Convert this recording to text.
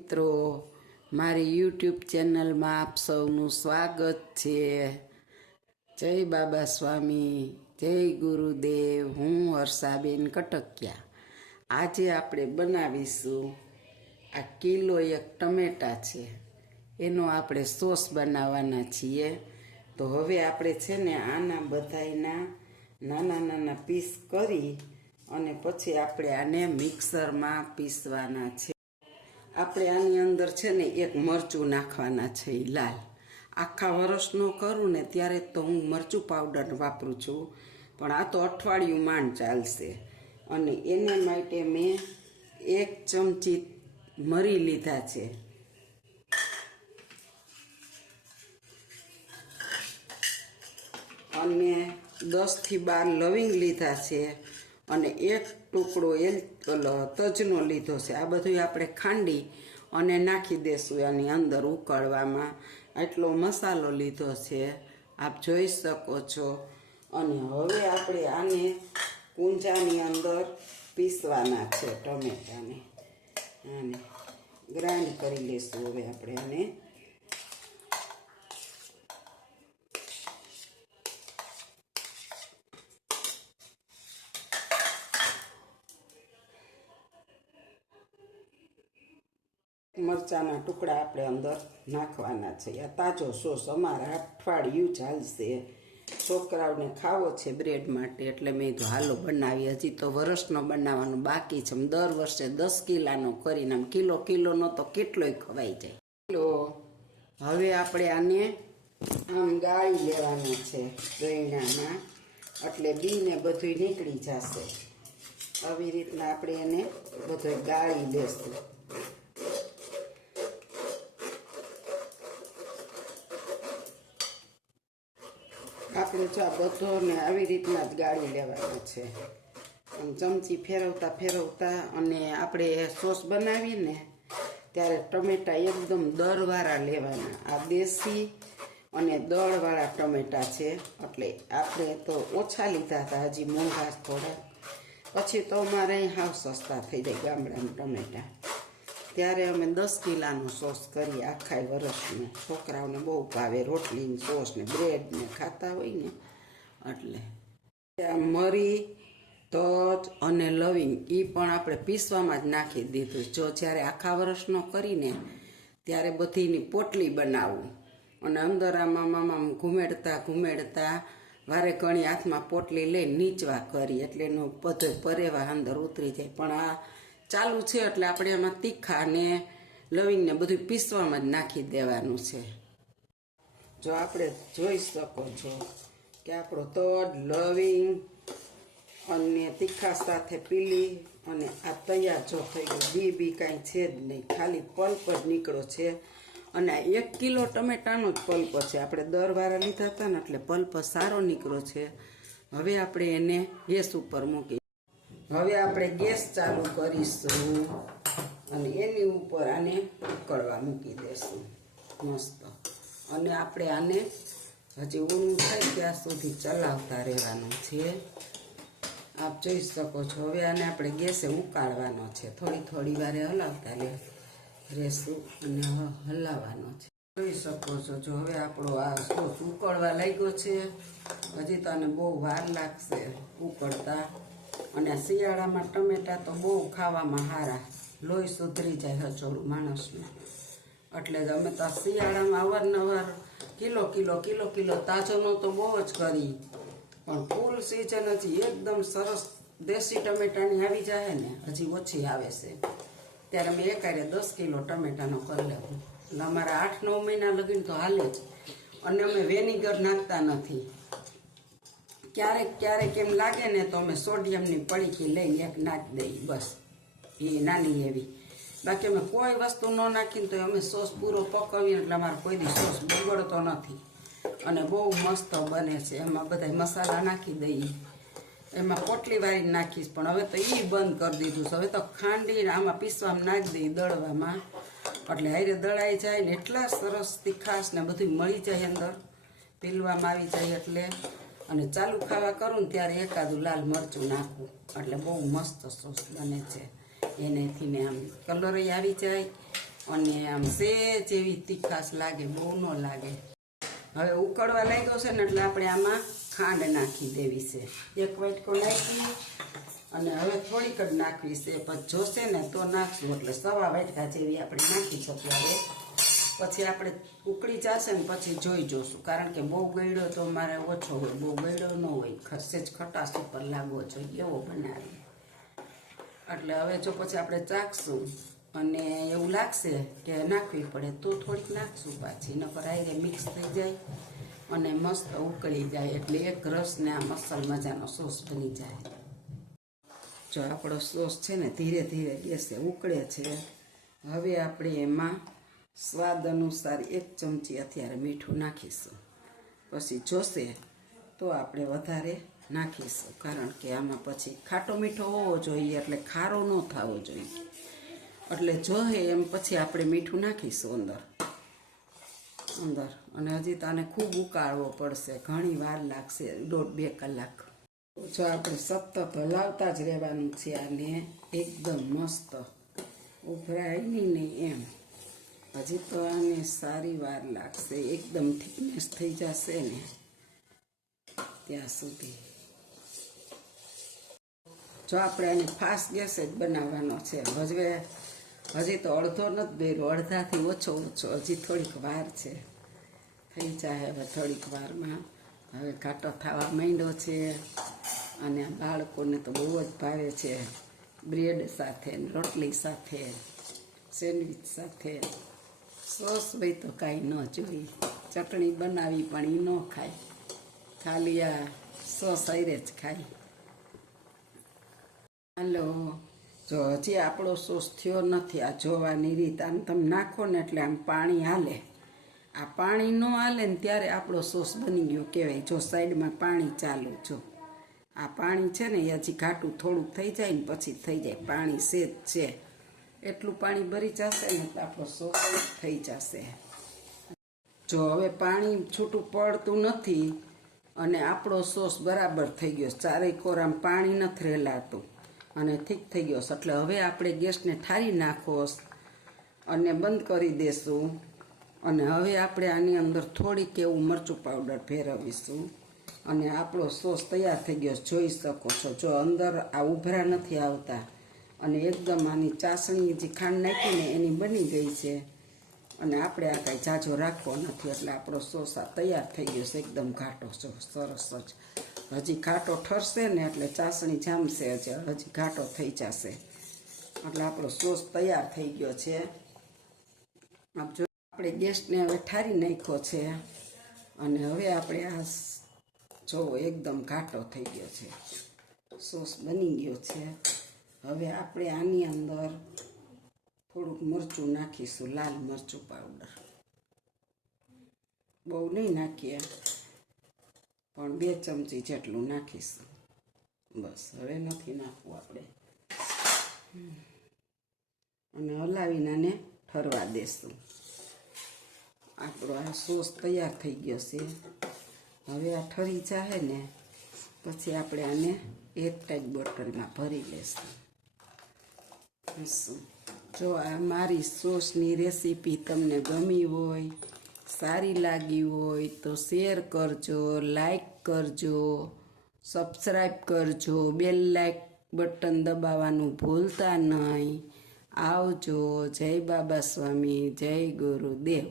મિત્રો, મારી યુટ્યુબ ચેનલમાં આપ સૌનું સ્વાગત છે. જય બાબા સ્વામી, જય ગુરુદેવ, હું હર્ષાબેન કટકિયા. આજે આપણે બનાવીશું આ કિલો એક ટમેટા છે. એનો આપણે સોસ બનાવવાના છીએ. તો હવે આપણે છે ને આના બધાયના નાના નાના પીસ કરી અને પછી આપણે આને મિક્સરમાં પીસવાના છે. આપણે આની અંદર છે ને એક મરચું નાખવાના છે એ લાલ. આખા વર્ષનો કરું ને ત્યારે તો હું મરચું પાવડર વાપરું છું. પણ આ તો અઠવાડિયું માંડ ચાલશે. અને એને માટે મેં એક ચમચી મરી લીધા છે. અને દસથી બાર લવિંગ લીધા છે. અને એક ટુકડો એલ તજનો લીધો છે. આ બધું આપણે ખાંડી અને નાખી દેશું એની અંદર ઉકળવામાં. એટલો મસાલો લીધો છે. આપ જોઈ શકો છો. અને હવે આપણે આને કુંજાની અંદર પીસવાના છે ટમેટાને. આને ગ્રાઇન્ડ કરી લેશું હવે આપણે આને. મરચાના ટુકડા આપણે અંદર નાખવાના છે. આ તાજો સોસ અમારા અઠવાડિયું ચાલશે. છોકરાઓને ખાવો છે બ્રેડ માટે, એટલે મેં તો હાલો બનાવી હજી તો વર્ષનો બનાવવાનો બાકી છે. દર વર્ષે દસ કિલાનો કરીને આમ કિલો કિલોનો તો કેટલોય ખવાઈ જાય. કિલો હવે આપણે આને આમ ગાળી લેવાનું છે ગયણામાં એટલે બીને બધું નીકળી જશે. આવી રીતના આપણે એને બધું ગાળી લેશું. આપણે જો આ બધોને આવી રીતના જ ગાળી લેવાનો છે. ચમચી ફેરવતા ફેરવતા અને આપણે સોસ બનાવીને ત્યારે ટમેટા એકદમ દળવાળા લેવાના. આ દેશી અને દળવાળા ટમેટા છે. એટલે આપણે તો ઓછા લીધા હતા, હજી મોંઘા થોડા. પછી તો અમારે હાવ સસ્તા થઈ જાય ગામડાના ટમેટા. ત્યારે અમે દસ કિલાનો સોસ કરીએ આખા વરસને. છોકરાઓને બહુ ભાવે રોટલીને સોસ ને બ્રેડ ખાતા હોય ને એટલે. મરી, તજ અને લવિંગ એ પણ આપણે પીસવામાં જ નાખી દીધું. જો જ્યારે આખા વર્ષનો કરીને ત્યારે બધીની પોટલી બનાવું. અને અંદર આમાં આમ ઘુમેડતા ઘુમેડતા વારે ઘણી હાથમાં પોટલી લઈ નીચવા કરી. એટલે એનો બધો પરેવા અંદર ઉતરી જાય. પણ આ ચાલુ છે એટલે આપણે એમાં તીખા ને લવિંગને બધું પીસવામાં જ નાખી દેવાનું છે. જો આપણે જોઈ શકો છો કે આપણો તડ લવિંગ અને તીખા સાથે પીલી અને આ તૈયાર જો થઈ ગયો. બી બી કાંઈ છે જ નહીં. ખાલી પલ્પ જ નીકળો છે અને આ એક કિલો ટમેટાનો જ પલ્પ છે. આપણે દર વાળા લીધા હતા ને એટલે પલ્પ સારો નીકળો છે. હવે આપણે એને ગેસ ઉપર મૂકી હવે આપણે ગેસ ચાલુ કરીશું અને એની ઉપર આને ઉકળવા મૂકી દેશું. મસ્ત. અને આપણે આને હજી ઊંડું થાય ત્યાં સુધી ચલાવતા રહેવાનું છે. આપ જોઈ શકો છો. હવે આને આપણે ગેસે ઉકાળવાનો છે. થોડી થોડી વારે હલાવતા લે રહેશું અને હલાવવાનો છે. જોઈ શકો છો. જો હવે આપણો આ સોસ ઉકળવા લાગ્યો છે. હજી તો આને બહુ વાર લાગશે ઉકળતા. અને શિયાળામાં ટમેટા તો બહુ ખાવામાં સારા લોહી સુધરી જાય હચોળું માણસનું. એટલે જ અમે તો શિયાળામાં અવારનવાર કિલો કિલો કિલો કિલો તાજોનો તો બહુ જ કરી. પણ ફૂલ સિઝન હજી એકદમ સરસ દેશી ટમેટાની આવી જાય ને, હજી ઓછી આવે છે. ત્યારે મેં એકારે દસ કિલો ટમેટાનો કરી લેવું. એટલે અમારા આઠ, નવ મહિના લગીને તો હાલે જ. અને અમે વેનિગર નાખતા નથી. ક્યારેક ક્યારેક એમ લાગે ને તો અમે સોડિયમની પડીકી લઈને એક નાખી દઈએ બસ. એ નાની એવી. બાકી અમે કોઈ વસ્તુ ન નાખીને તો અમે સોસ પૂરો પકવીએ, એટલે અમારે કોઈ દી સોસ બગડતો નથી. અને બહુ મસ્ત બને છે. એમાં બધા મસાલા નાખી દઈએ. એમાં પોટલી વાળી નાખીશ, પણ હવે તો એ બંધ કરી દીધું છે. હવે તો ખાંડીને આમાં પીસવામાં નાખી દઈએ દળવામાં. એટલે હારે દળાઈ જાય ને એટલા સરસ તીખાશ ને બધું મળી જાય અંદર. પીલવામાં આવી જાય એટલે. અને ચાલુ ખાવા કરું ને ત્યારે એકાદું લાલ મરચું નાખવું એટલે બહુ મસ્ત સોસ બને છે. એનેથી ને આમ કલર આવી જાય અને આમ સેજ એવી તીખાશ લાગે, બહુ ન લાગે. હવે ઉકળવા લાગ્યો છે ને એટલે આપણે આમાં ખાંડ નાખી દેવી છે. એક વાટકો નાખી અને હવે થોડીક જ નાખવી છે. પછી જોશે ને તો નાખશું. એટલે સવા વાટકા જેવી આપણે નાખી શકીએ હવે. પછી આપણે ઉકળી જશે ને પછી જોઈ જોશું. કારણ કે બહુ ગળ્યો તો મારે ઓછો હોય, બહુ ગળ્યો ન હોય. ખસે જ ખટાશ ઉપર લાગવો જોઈએ, એવો બનાવીએ. એટલે હવે જો પછી આપણે ચાખશું અને એવું લાગશે કે નાખવી પડે, તો થોડીક નાખશું પાછી. નકર આયરે મિક્સ થઈ જાય અને મસ્ત ઉકળી જાય. એટલે એક રસને આ મસલ મજાનો સોસ બની જાય. જો આપણો સોસ છે ને ધીરે ધીરે બેસે ઉકળે છે. હવે આપણે એમાં સ્વાદ અનુસાર એક ચમચી અત્યારે મીઠું નાખીશું. પછી જોશે તો આપણે વધારે નાખીશું, કારણ કે આમાં પછી ખાટો મીઠો હોવો જોઈએ, એટલે ખારો ન થવો જોઈએ. એટલે જોહે એમ પછી આપણે મીઠું નાખીશું અંદર. અંદર. અને હજી તને ખૂબ ઉકાળવો પડશે, ઘણી વાર લાગશે, દોઢ બે કલાક. જો આપણે સતત હલાવતા જ રહેવાનું છે આને, એકદમ મસ્ત. ઉભરાય નહીં એમ. હજી તો આને સારી વાર લાગશે. એકદમ થિકનેસ થઈ જશે ને ત્યાં સુધી. જો આપણે આને ફાસ્ટ ગેસ જ બનાવવાનો છે. હજવે હજી તો અડધો નથી બેરો, અડધાથી ઓછો ઓછો. હજી થોડીક વાર છે. થઈ જાય હવે થોડીક વારમાં. હવે કાંટો થવા માંડ્યો છે અને બાળકોને તો બહુ જ ભાવે છે. બ્રેડ સાથે રોટલી સાથે, સેન્ડવિચ સાથે. સોસ હોય તો કાંઈ ન જોઈએ. ચટણી બનાવી પણ એ ન ખાય. ખાલી આ સોસ અરે જ ખાય. હાલો. જો હજી આપણો સોસ થયો નથી, આ જોવાની રીત. આમ તમે નાખો ને એટલે આમ પાણી હાલે. આ પાણી ન હાલે ને ત્યારે આપણો સોસ બની ગયો કહેવાય. જો સાઈડમાં પાણી ચાલુ જો. આ પાણી છે ને એ હજી ઘાટું થોડુંક થઈ જાય ને પછી થઈ જાય. પાણી સેજ છે. એટલું પાણી ભરી જશે ને આપણો સોસ થઈ જશે. જો હવે પાણી છૂટું પડતું નથી અને આપણો સોસ બરાબર થઈ ગયો ચારેય કોરામ પાણી નથી રહેલાતું અને ઠીક થઈ ગયો. એટલે હવે આપણે ગેસને ઠારી નાખો અને બંધ કરી દેશું. અને હવે આપણે આની અંદર થોડીક એવું મરચું પાવડર ફેરવીશું. અને આપણો સોસ તૈયાર થઈ ગયો જોઈ શકો છો. જો અંદર આ ઉભરા નથી આવતા અને એકદમ આની ચાસણી જે ખાંડ નાખીને એની બની ગઈ છે. અને આપણે આ કાંઈ જાજો રાખવો નથી, એટલે આપણો સોસ આ તૈયાર થઈ ગયો છે, એકદમ ઘાટો છે, સરસ જ. હજી ઘાટો ઠરશે ને એટલે ચાસણી જામશે હજી હજી ઘાટો થઈ જશે. એટલે આપણો સોસ તૈયાર થઈ ગયો છે. આપ જો, આપણે ગેસને હવે ઠારી નાખ્યો છે. અને હવે આપણે આ જોવો, એકદમ ઘાટો થઈ ગયો છે. સોસ બની ગયો છે. હવે આપણે આની અંદર થોડુંક મરચું નાખીશું, લાલ મરચું પાવડર બહુ નહીં નાખીએ, પણ બે ચમચી જેટલું નાખીશું. બસ, હવે નથી નાખવું આપણે. અને હલાવીને આને ઠરવા દેશું. આપણો આ સોસ તૈયાર થઈ ગયો છે. હવે આ ઠરી જાય ને, પછી આપણે આને એક ટાઈટ બોટલમાં ભરી લેશું. જો આ મારી સોસની રેસીપી તમને ગમી હોય, સારી લાગી હોય, તો શેર કરજો, લાઈક કરજો, સબસ્ક્રાઈબ કરજો, બેલ લાઈક બટન દબાવવાનું ભૂલતા નહીં. આવજો. જય બાબા સ્વામી, જય ગુરુદેવ.